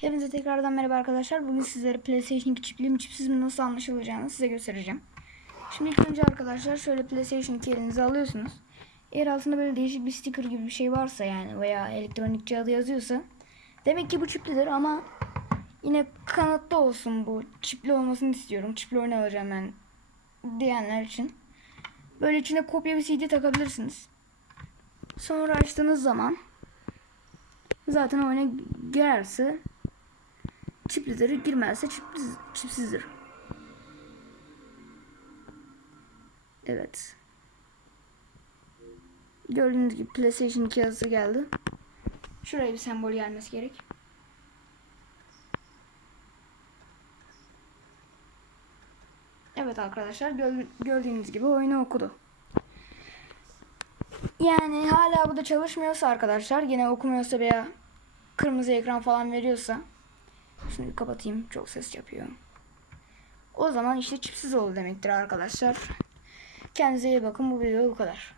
Hepinize tekrardan merhaba arkadaşlar. Bugün sizlere PlayStation 2 çipli mi çipsiz mi nasıl anlaşılacağını size göstereceğim. Şimdi ilk önce arkadaşlar şöyle PlayStation 2 elinize alıyorsunuz. Eğer altında böyle değişik bir sticker gibi bir şey varsa yani veya elektronikçi adı yazıyorsa demek ki bu çiplidir ama yine kanıtlı olsun bu. Çipli olmasını istiyorum. Çipli oyun alacağım ben diyenler için. Böyle içine kopya bir CD takabilirsiniz. Sonra açtığınız zaman zaten oyuna girerse çiplidir, girmezse çipsiz, çipsizdir. Evet. Gördüğünüz gibi PlayStation 2 yazısı geldi. Şuraya bir sembol gelmesi gerek. Evet arkadaşlar gör- gördüğünüz gibi oyunu okudu. Yani hala bu da çalışmıyorsa arkadaşlar yine okumuyorsa veya kırmızı ekran falan veriyorsa şunu kapatayım çok ses yapıyor. O zaman işte çipsiz oldu demektir arkadaşlar. Kendinize iyi bakın bu video bu kadar.